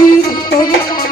Do the thing.